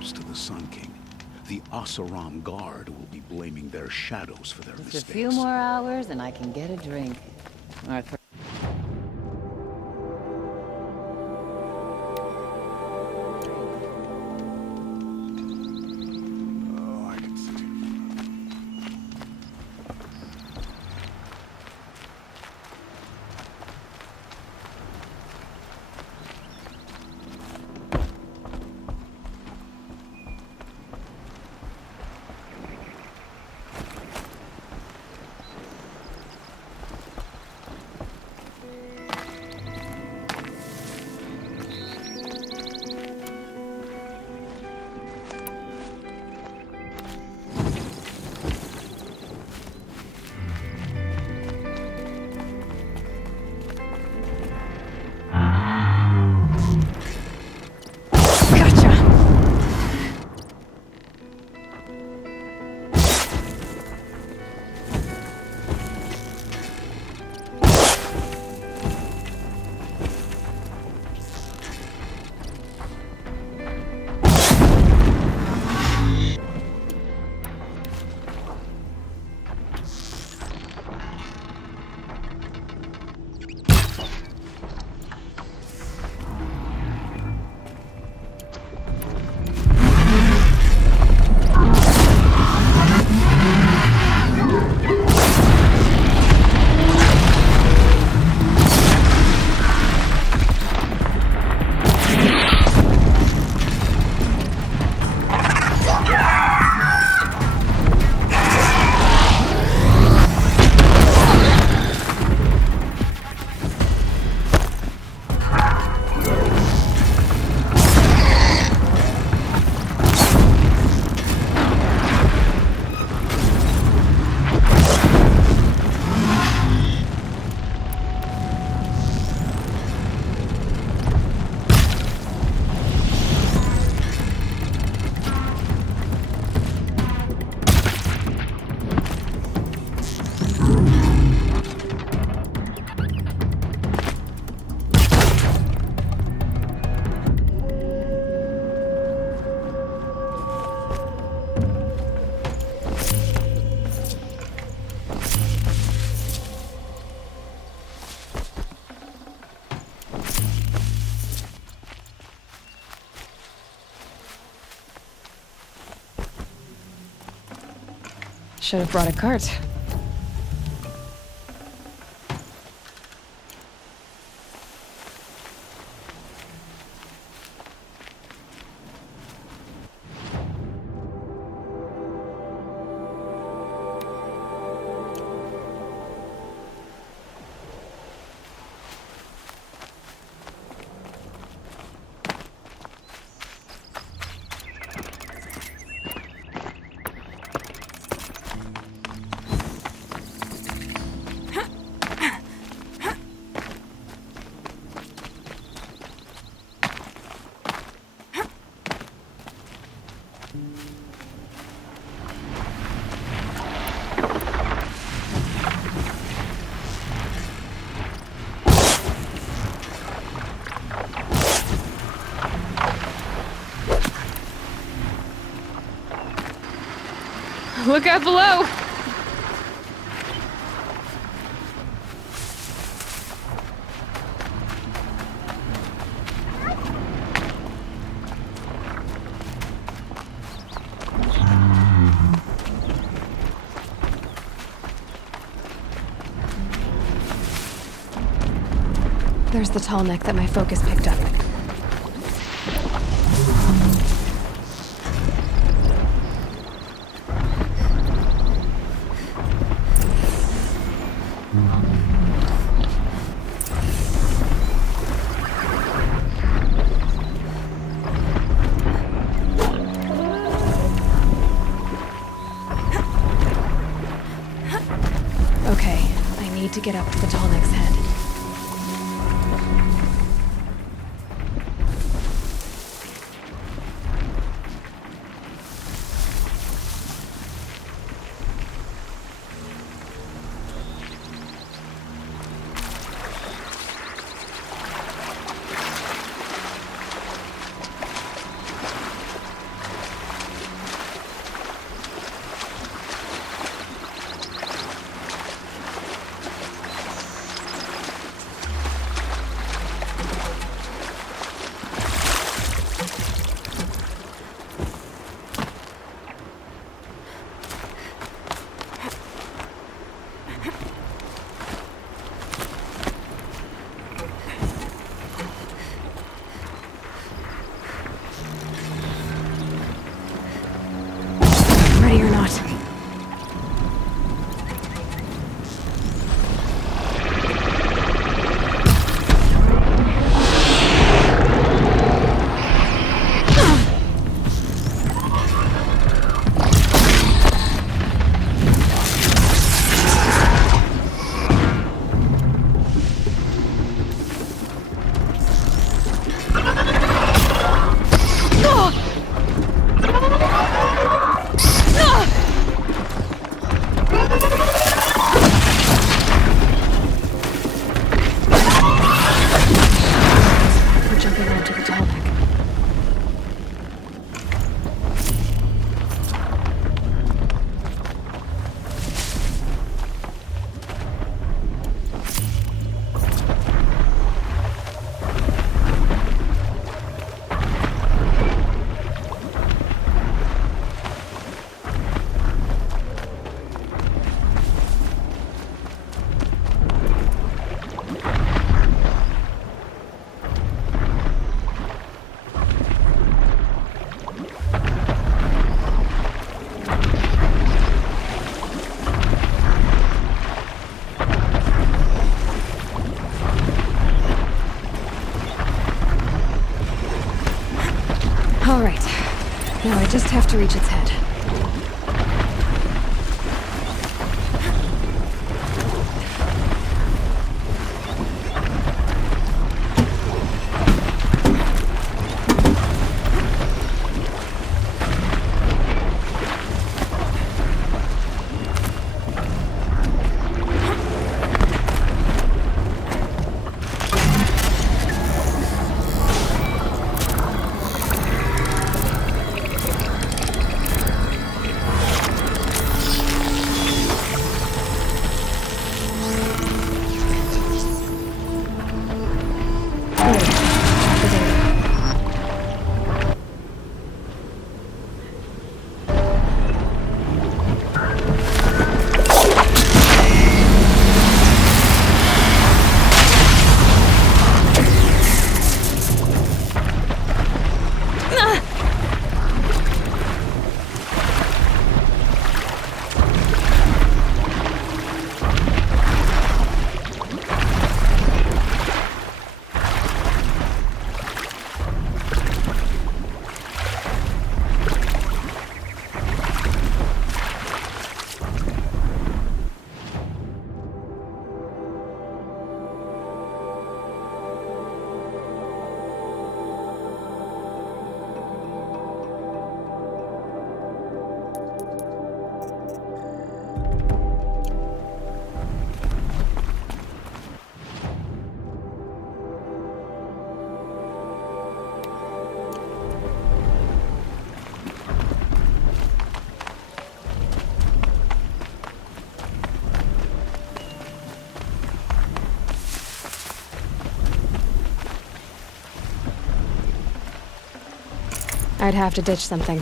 close to the Sun King. The Oseram Guard will be blaming their shadows for their Just mistakes. a few more hours and I can get a drink. Arthur. Oh, I can see. Should have brought a cart. Look out below! There's the tall neck that my focus picked up. Okay, I need to get up to the tall neck's head. Ready or not. We're jumping onto the tall neck. All right. Now I just have to reach its head. I'd have to ditch something.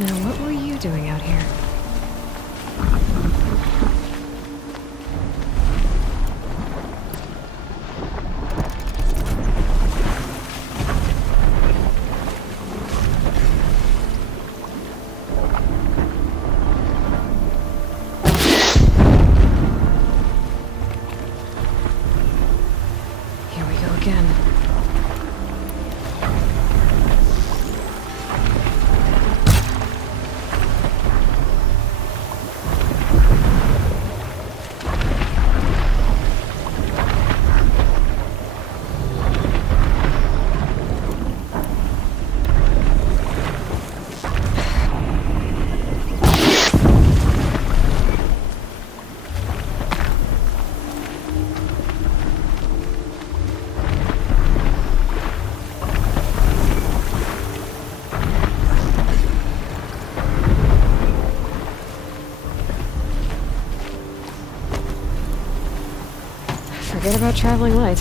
Now, what were you doing out here? Here we go again. about traveling light?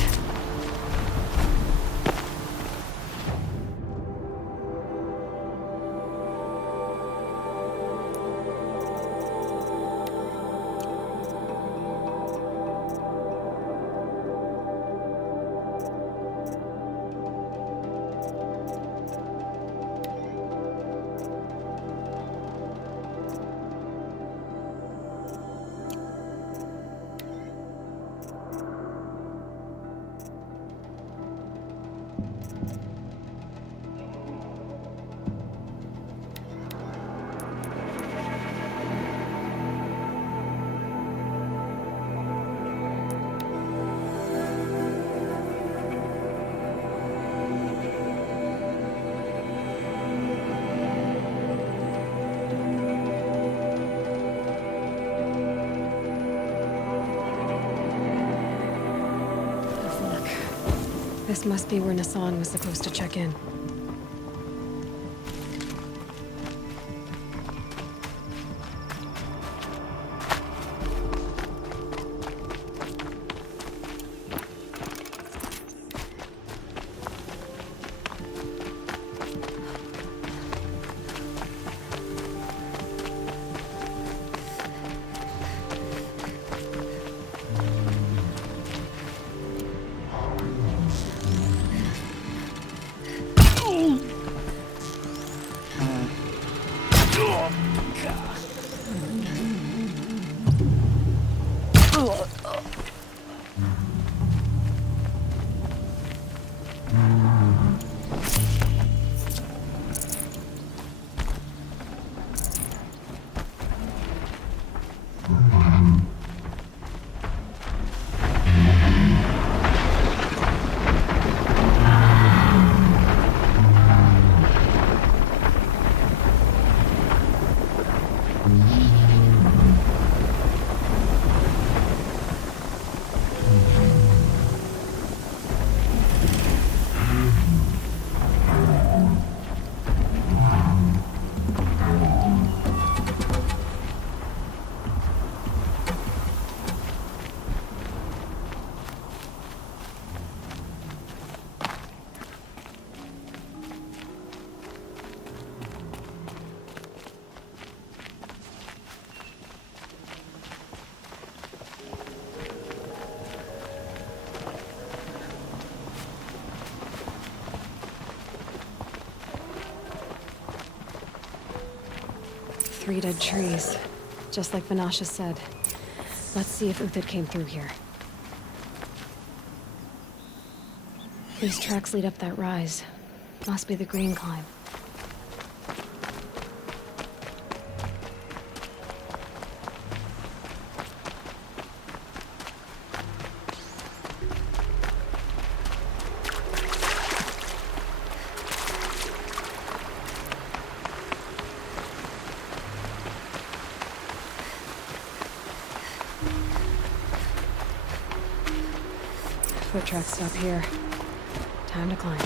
This must be where Nassan was supposed to check in. Three dead trees, just like Vanasha said. Let's see if Uthid came through here. These tracks lead up that rise. Must be the Green Climb. Foot tracks stop here. Time to climb.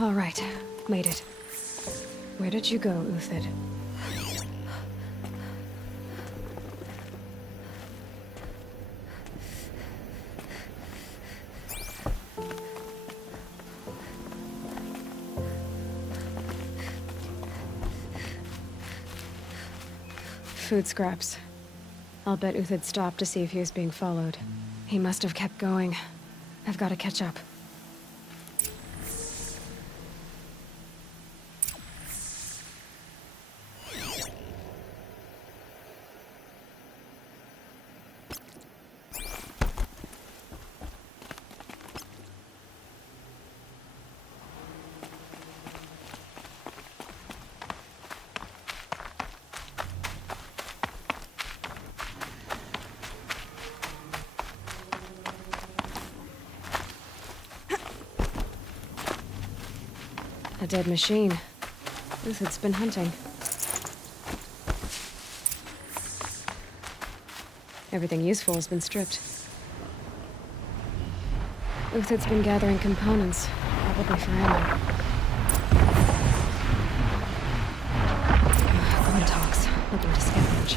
All right, made it. Where did you go, Uthid? Food scraps. I'll bet Uthid stopped to see if he was being followed. He must have kept going. I've got to catch up. A dead machine. Uthid's been hunting. Everything useful has been stripped. Uthid's been gathering components, probably for ammo. Glintox, looking to scavenge.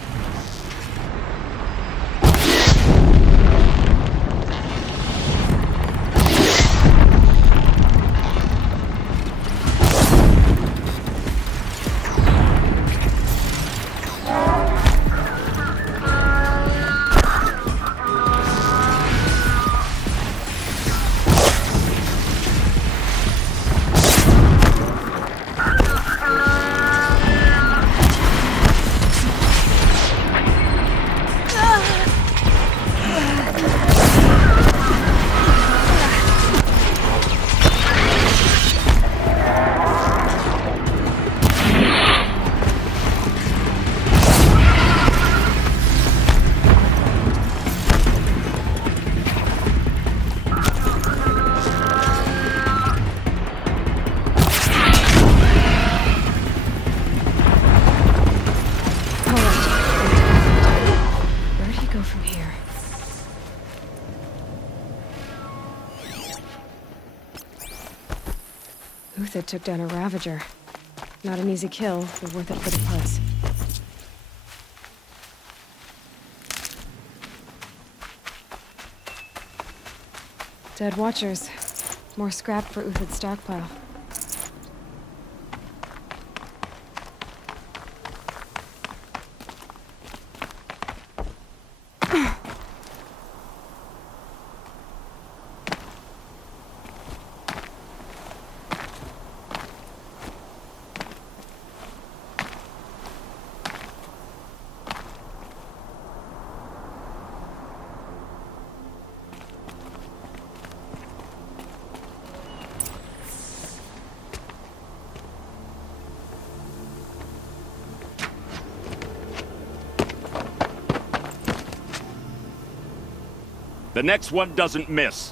Uthid took down a Ravager. Not an easy kill, but worth it for the puds. Dead Watchers. More scrap for Uthid's stockpile. The next one doesn't miss.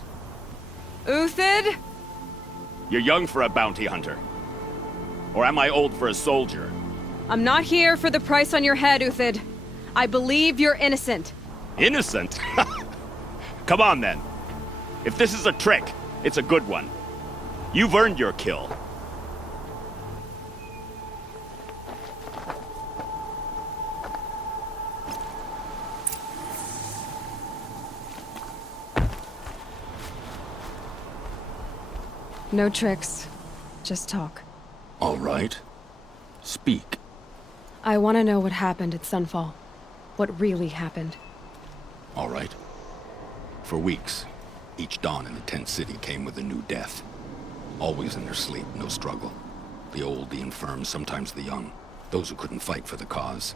Uthid? You're young for a bounty hunter. Or am I old for a soldier? I'm not here for the price on your head, Uthid. I believe you're innocent. Innocent? Come on, then. If this is a trick, it's a good one. You've earned your kill. No tricks. Just talk. All right. Speak. I want to know what happened at Sunfall. What really happened. All right. For weeks, each dawn in the tent city came with a new death. Always in their sleep, no struggle. The old, the infirm, sometimes the young. Those who couldn't fight for the cause.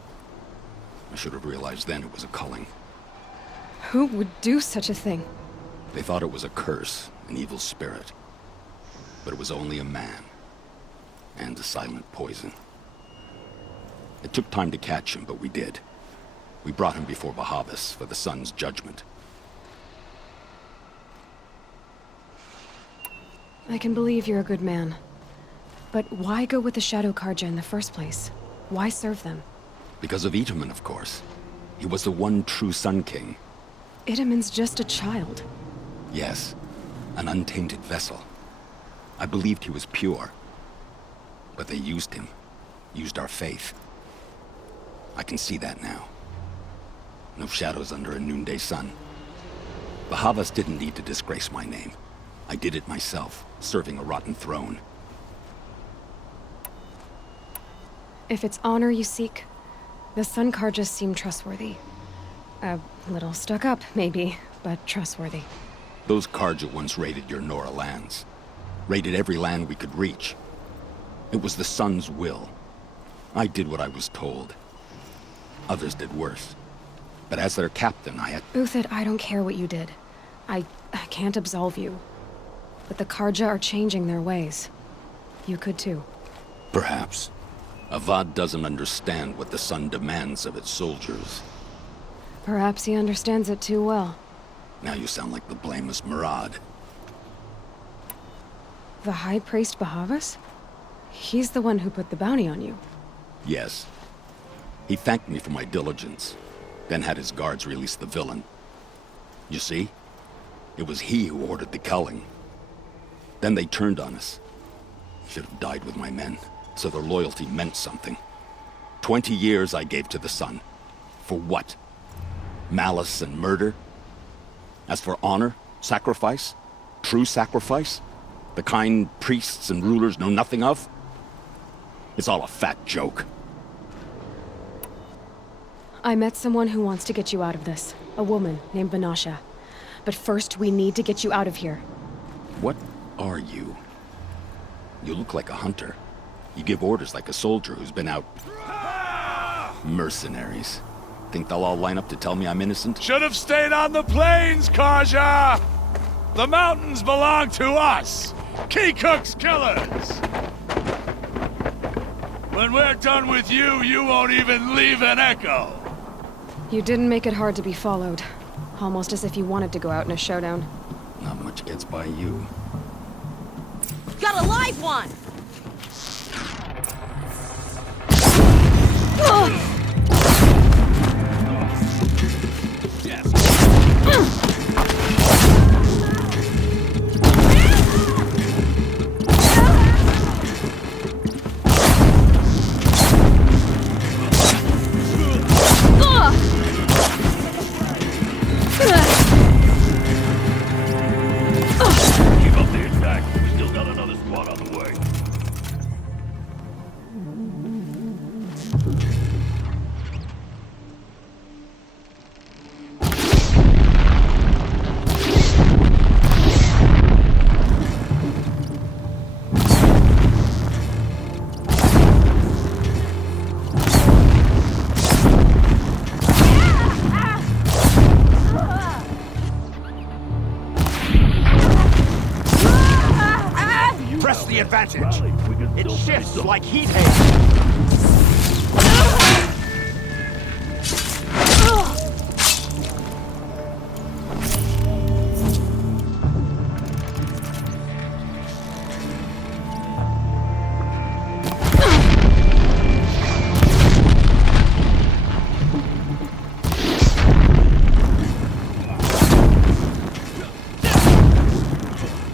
I should have realized then it was a culling. Who would do such a thing? They thought it was a curse, an evil spirit. But it was only a man. And a silent poison. It took time to catch him, but we did. We brought him before Bahavas for the sun's judgment. I can believe you're a good man. But why go with the Shadow Karja in the first place? Why serve them? Because of Itamen, of course. He was the one true Sun King. Itamen's just a child. Yes, an untainted vessel. I believed he was pure. But they used him. Used our faith. I can see that now. No shadows under a noonday sun. Bahavas didn't need to disgrace my name. I did it myself, serving a rotten throne. If it's honor you seek, the Sun Carjas seem trustworthy. A little stuck up, maybe, but trustworthy. Those Karja once raided your Nora lands. Raided every land we could reach. It was the Sun's will. I did what I was told. Others did worse. But as their captain, I had... Uthid, I don't care what you did. I can't absolve you. But the Karja are changing their ways. You could too. Perhaps. Avad doesn't understand what the Sun demands of its soldiers. Perhaps he understands it too well. Now you sound like the blameless Murad. The High Priest Bahavas? He's the one who put the bounty on you. Yes. He thanked me for my diligence, then had his guards release the villain. You see? It was he who ordered the culling. Then they turned on us. Should have died with my men, so their loyalty meant something. 20 years I gave to the Sun. For what? Malice and murder? As for honor, sacrifice, true sacrifice, the kind priests and rulers know nothing of? It's all a fat joke. I met someone who wants to get you out of this. A woman named Vanasha. But first, we need to get you out of here. What are you? You look like a hunter. You give orders like a soldier who's been out... Mercenaries. Think they'll all line up to tell me I'm innocent? Should have stayed on the plains, Karja! The mountains belong to us! Keekook's killers! When we're done with you, you won't even leave an echo! You didn't make it hard to be followed. Almost as if you wanted to go out in a showdown. Not much gets by you. Got a live one! Keep up the attack. We still got another squad on the way. Press the advantage. It shifts like heat hail.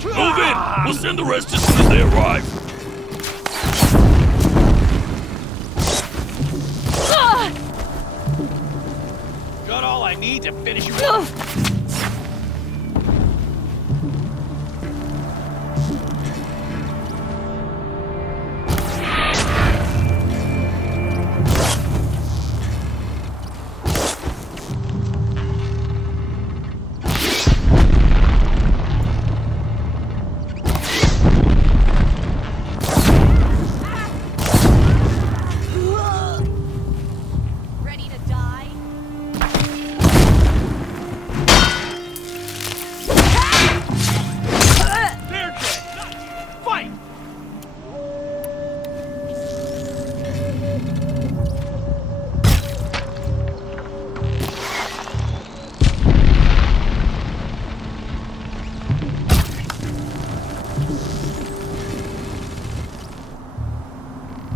Move in! We'll send the rest as soon as they arrive. Got all I need to finish you off. Ready to die? They're dead! Fight!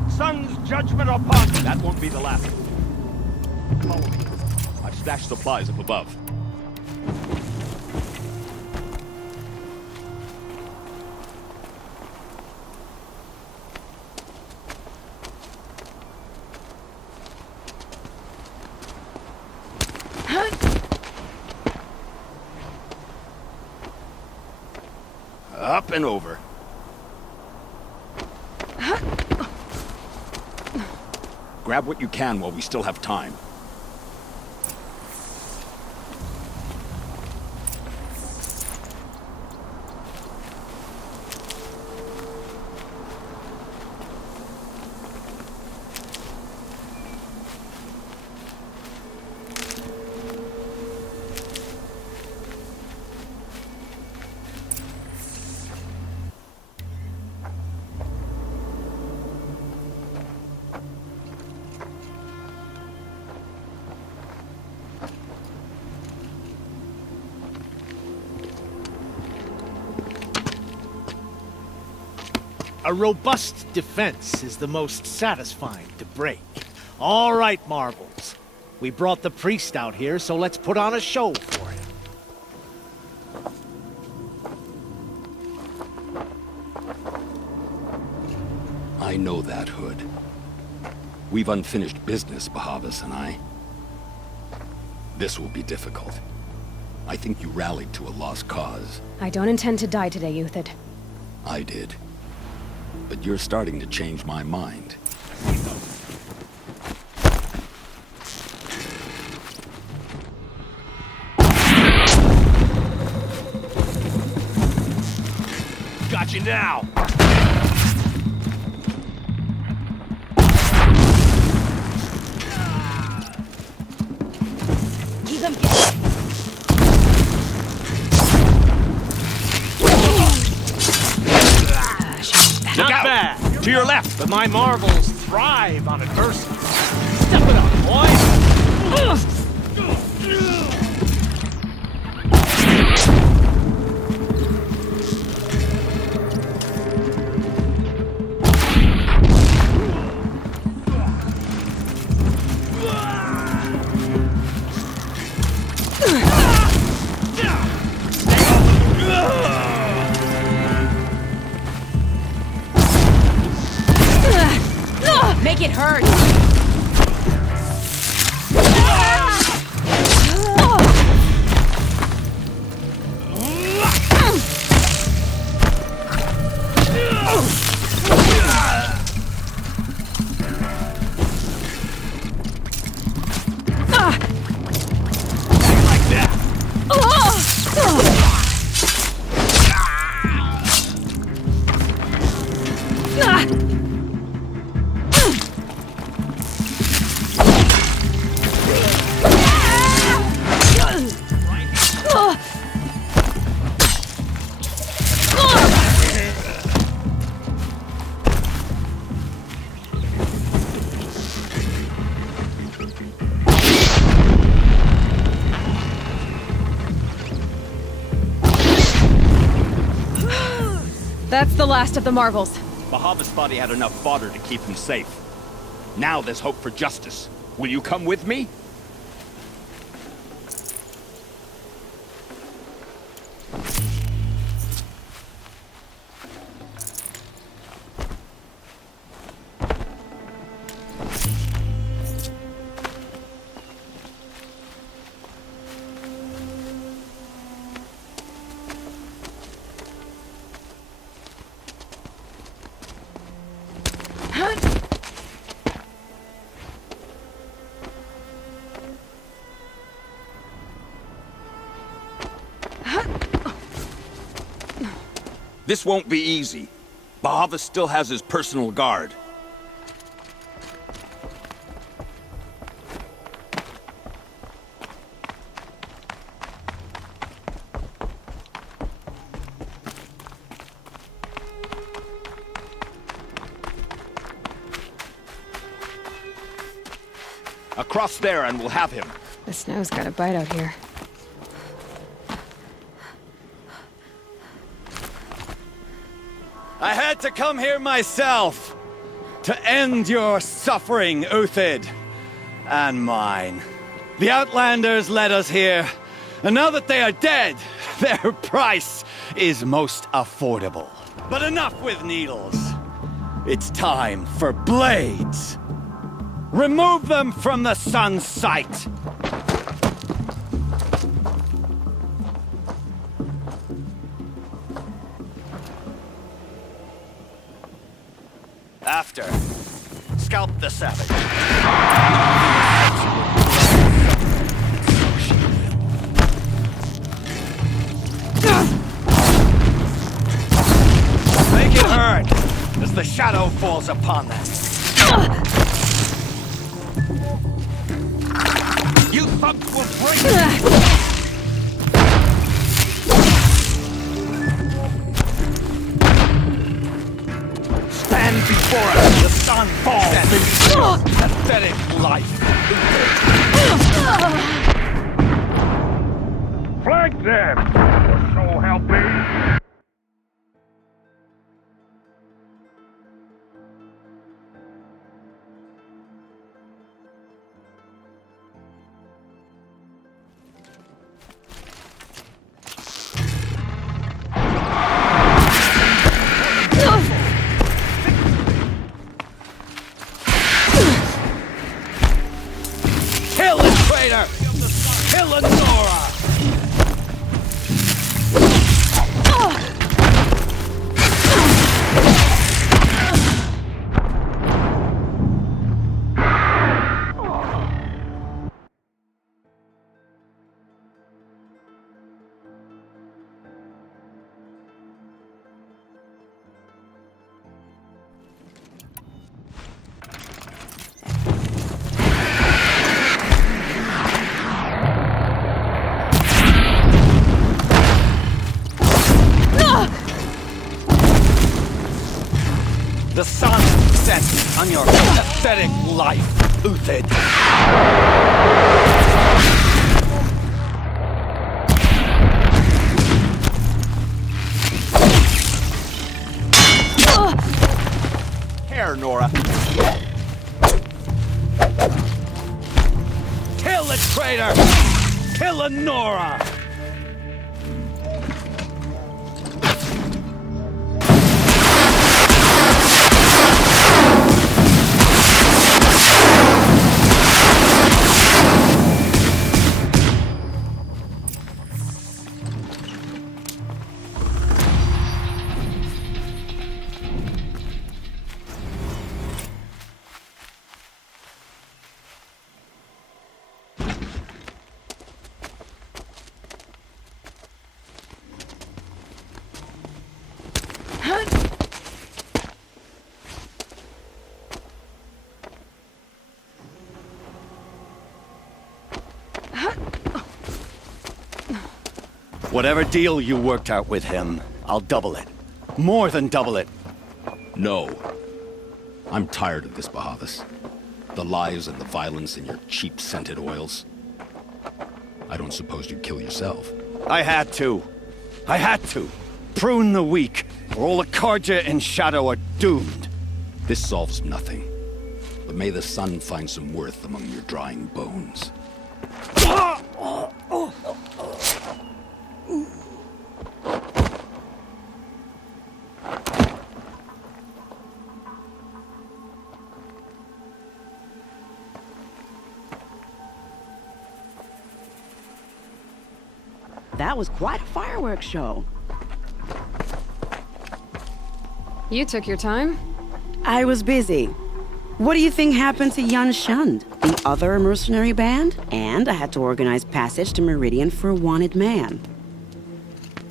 Sun's judgment upon you. That won't be the last. Follow me. I've stashed supplies up above. Up and over. Grab what you can while we still have time. A robust defense is the most satisfying to break. All right, Marvels. We brought the priest out here, so let's put on a show for him. I know that, Hood. We've unfinished business, Bahavas and I. This will be difficult. I think you rallied to a lost cause. I don't intend to die today, Uthid. I did. But you're starting to change my mind. Got you now! Not bad. To your left! But my Marvels thrive on adversity. Step it up, boys! Make it hurt! That's the last of the Marvels. Bahavas thought he had enough fodder to keep him safe. Now there's hope for justice. Will you come with me? This won't be easy. Bahavas still has his personal guard. Across there and we'll have him. The snow's got a bite out here. I had to come here myself to end your suffering, Uthid, and mine. The Outlanders led us here, and now that they are dead, their price is most affordable. But enough with needles. It's time for blades. Remove them from the sun's sight. After, scalp the savage. Make it hurt as the shadow falls upon them. You thugs will break. Stand before us. The sun falls into your pathetic life. Flank them! So help me! Kill the traitor! Kill Nora! The sun sets on your pathetic life, Uthid. Here, Nora. Kill the traitor! Kill Nora! Whatever deal you worked out with him, I'll double it. More than double it. No. I'm tired of this, Bahavas. The lies and the violence and your cheap scented oils. I don't suppose you'd kill yourself. I had to. I had to. Prune the weak, or all the Carja in Shadow are doomed. This solves nothing. But may the sun find some worth among your drying bones. That was quite a fireworks show. You took your time? I was busy. What do you think happened to Yan Shund, the other mercenary band? And I had to organize passage to Meridian for a wanted man.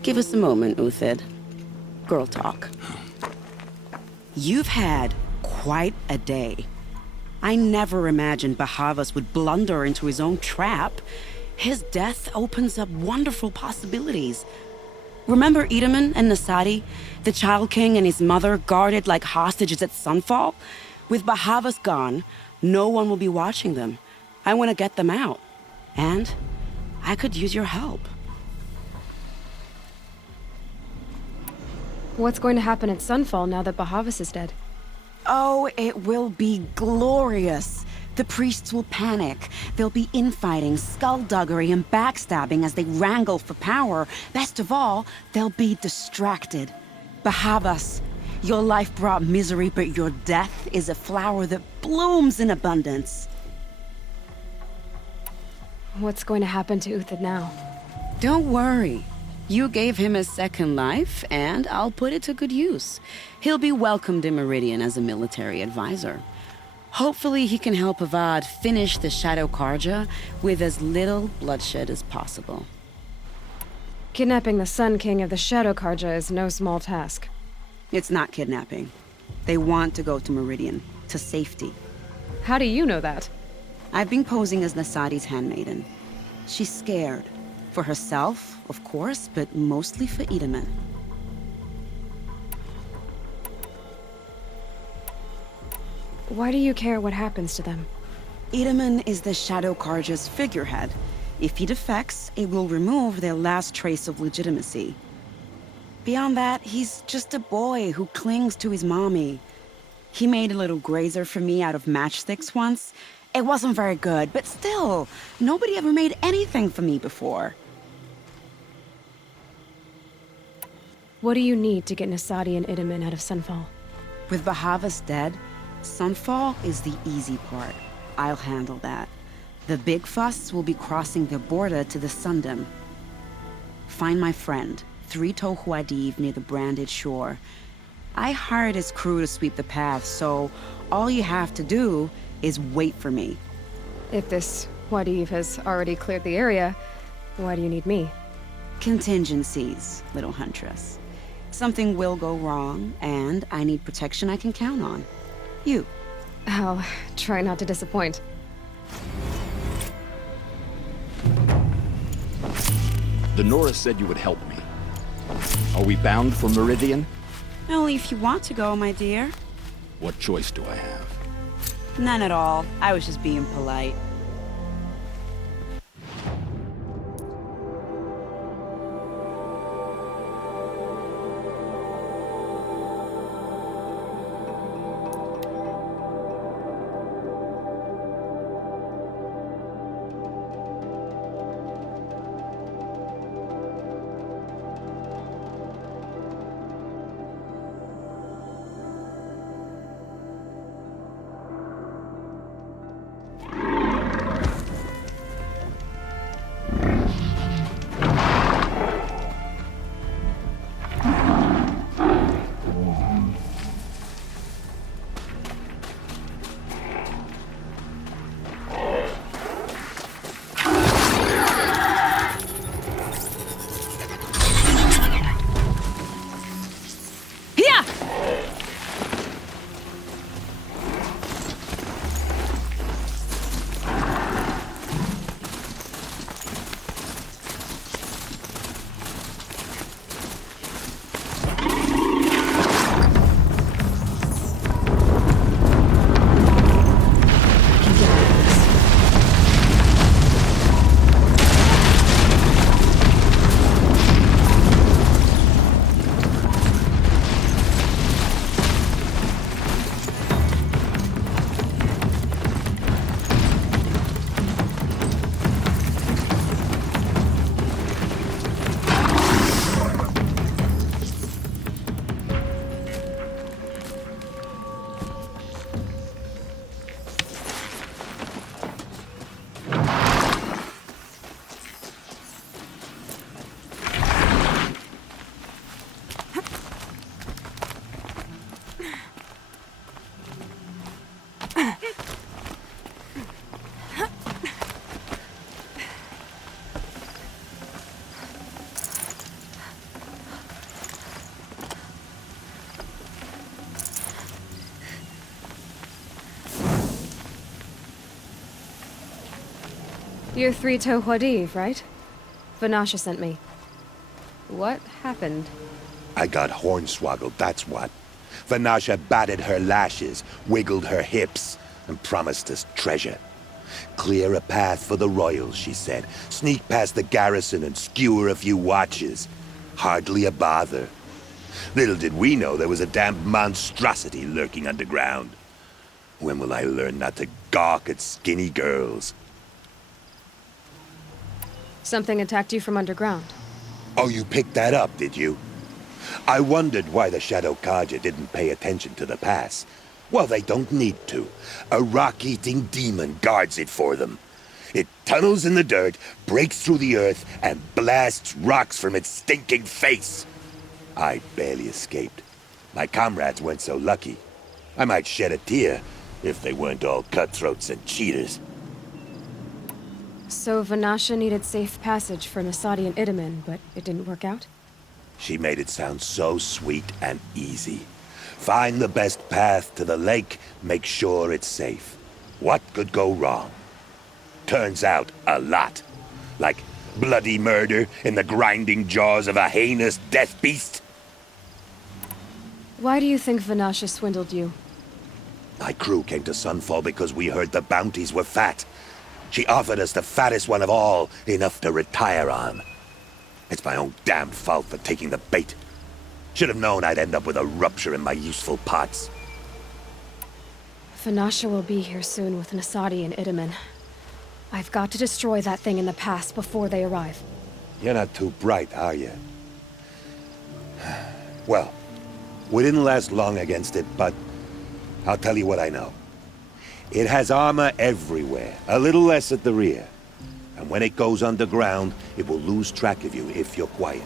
Give us a moment, Uthid. Girl talk. You've had quite a day. I never imagined Bahavas would blunder into his own trap. His death opens up wonderful possibilities. Remember Edaman and Nasadi? The Child King and his mother guarded like hostages at Sunfall? With Bahavas gone, no one will be watching them. I want to get them out. And I could use your help. What's going to happen at Sunfall now that Bahavas is dead? Oh, it will be glorious. The priests will panic. There'll be infighting, skullduggery, and backstabbing as they wrangle for power. Best of all, they'll be distracted. Bahavas, your life brought misery, but your death is a flower that blooms in abundance. What's going to happen to Uthid now? Don't worry. You gave him a second life, and I'll put it to good use. He'll be welcomed in Meridian as a military advisor. Hopefully he can help Avad finish the Shadow Carja with as little bloodshed as possible. Kidnapping the Sun King of the Shadow Carja is no small task. It's not kidnapping. They want to go to Meridian, to safety. How do you know that? I've been posing as Nasadi's handmaiden. She's scared. For herself, of course, but mostly for Itamen. Why do you care what happens to them? Itamen is the Shadow Carja's figurehead. If he defects, it will remove their last trace of legitimacy. Beyond that, he's just a boy who clings to his mommy. He made a little grazer for me out of matchsticks once. It wasn't very good, but still, nobody ever made anything for me before. What do you need to get Nasadi and Itamen out of Sunfall? With Bahavas dead, Sunfall is the easy part. I'll handle that. The big fuss will be crossing the border to the Sundom. Find my friend, 3 Tohuadiv near the Branded Shore. I hired his crew to sweep the path, so all you have to do is wait for me. If this Wadiv has already cleared the area, why do you need me? Contingencies, little huntress. Something will go wrong, and I need protection I can count on. You. I'll try not to disappoint. The Nora said you would help me. Are we bound for Meridian? Only if you want to go, my dear. What choice do I have? None at all. I was just being polite. You're 3 Tohuadiv, right? Vanasha sent me. What happened? I got hornswoggled, that's what. Vanasha batted her lashes, wiggled her hips, and promised us treasure. Clear a path for the royals, she said. Sneak past the garrison and skewer a few watches. Hardly a bother. Little did we know there was a damned monstrosity lurking underground. When will I learn not to gawk at skinny girls? Something attacked you from underground. Oh, you picked that up, did you? I wondered why the Shadow Carja didn't pay attention to the pass. Well, they don't need to. A rock-eating demon guards it for them. It tunnels in the dirt, breaks through the earth, and blasts rocks from its stinking face. I barely escaped. My comrades weren't so lucky. I might shed a tear if they weren't all cutthroats and cheaters. So Vanasha needed safe passage for Nasadi and Itamen, but it didn't work out? She made it sound so sweet and easy. Find the best path to the lake, make sure it's safe. What could go wrong? Turns out, a lot. Like bloody murder in the grinding jaws of a heinous death beast. Why do you think Vanasha swindled you? My crew came to Sunfall because we heard the bounties were fat. She offered us the fattest one of all, enough to retire on. It's my own damn fault for taking the bait. Should have known I'd end up with a rupture in my useful parts. Vanasha will be here soon with Nasadi and Itamen. I've got to destroy that thing in the pass before they arrive. You're not too bright, are you? Well, we didn't last long against it, but I'll tell you what I know. It has armor everywhere, a little less at the rear. And when it goes underground, it will lose track of you if you're quiet.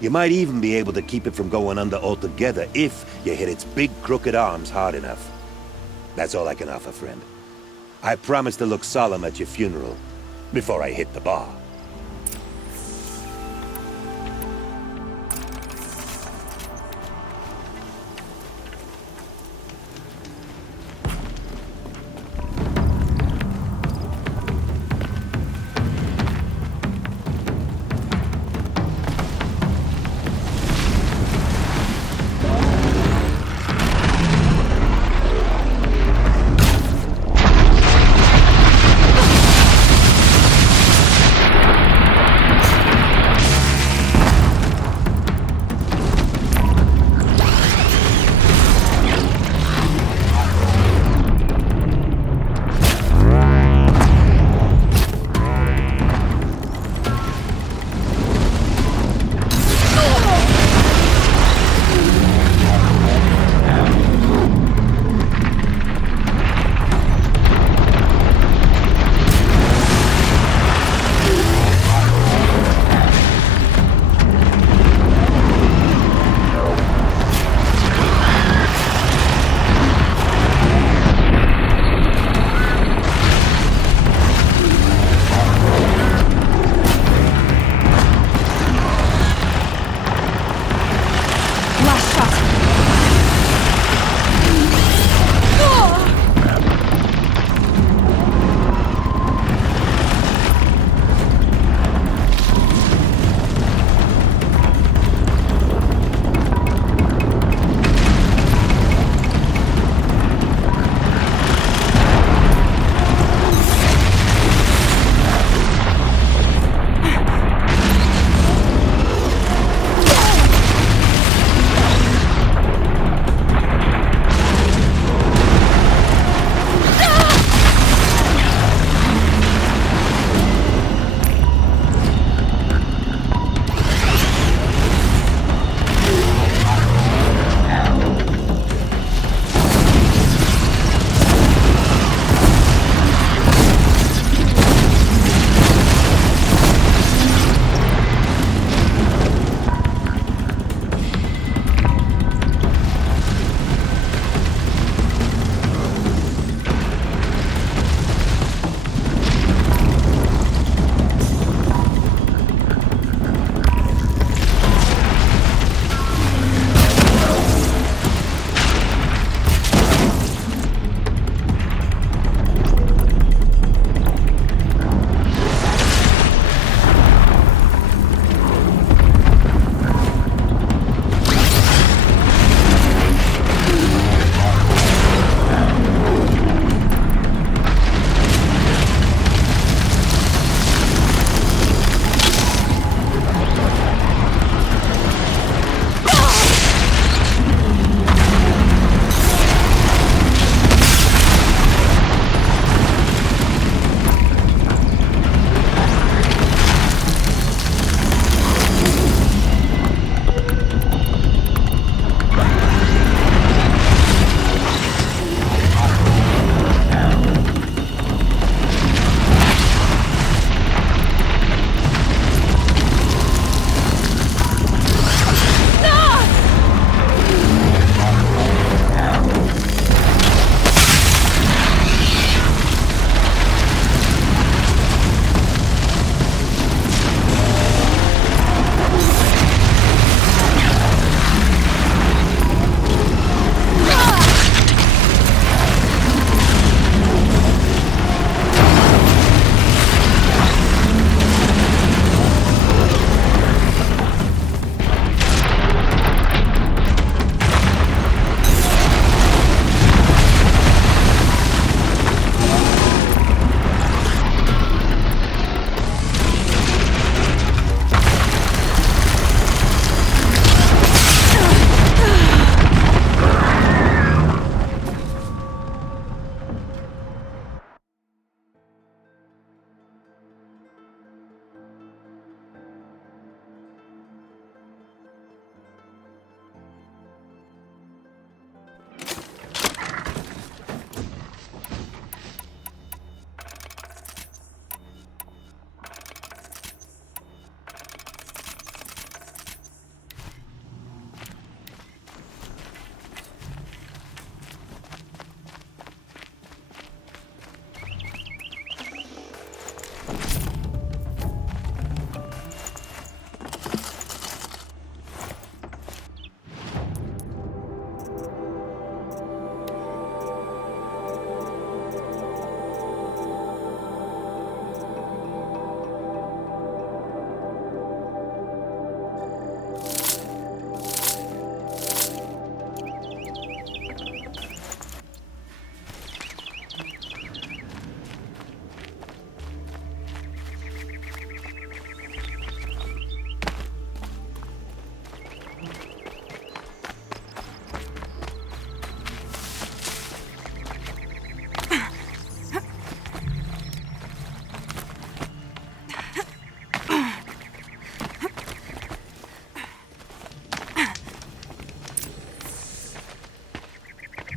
You might even be able to keep it from going under altogether if you hit its big crooked arms hard enough. That's all I can offer, friend. I promise to look solemn at your funeral before I hit the bar.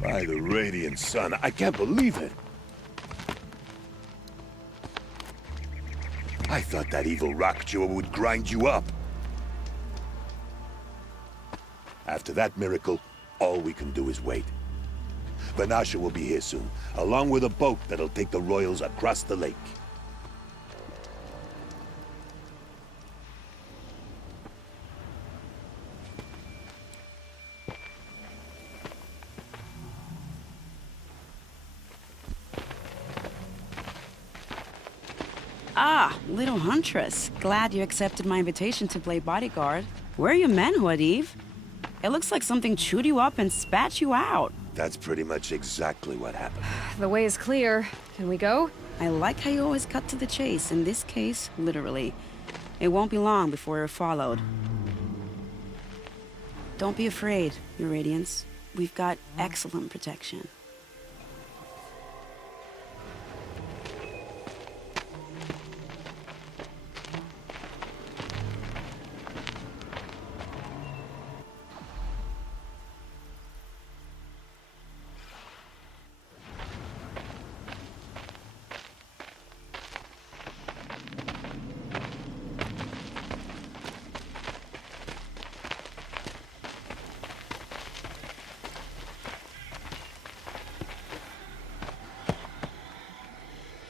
By the Radiant Sun, I can't believe it. I thought that evil rock chewer would grind you up. After that miracle, all we can do is wait. Vanasha will be here soon, along with a boat that'll take the royals across the lake. Ah, little huntress. Glad you accepted my invitation to play bodyguard. Where are your men, Huadiv? It looks like something chewed you up and spat you out. That's pretty much exactly what happened. The way is clear. Can we go? I like how you always cut to the chase. In this case, literally. It won't be long before you're followed. Don't be afraid, Your Radiance. We've got excellent protection.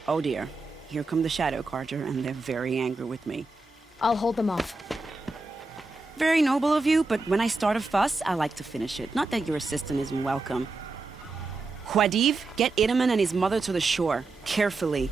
Oh dear, here come the Shadow Carter, and they're very angry with me. I'll hold them off. Very noble of you, but when I start a fuss, I like to finish it. Not that your assistant isn't welcome. Huadiv, get Itaman and his mother to the shore. Carefully.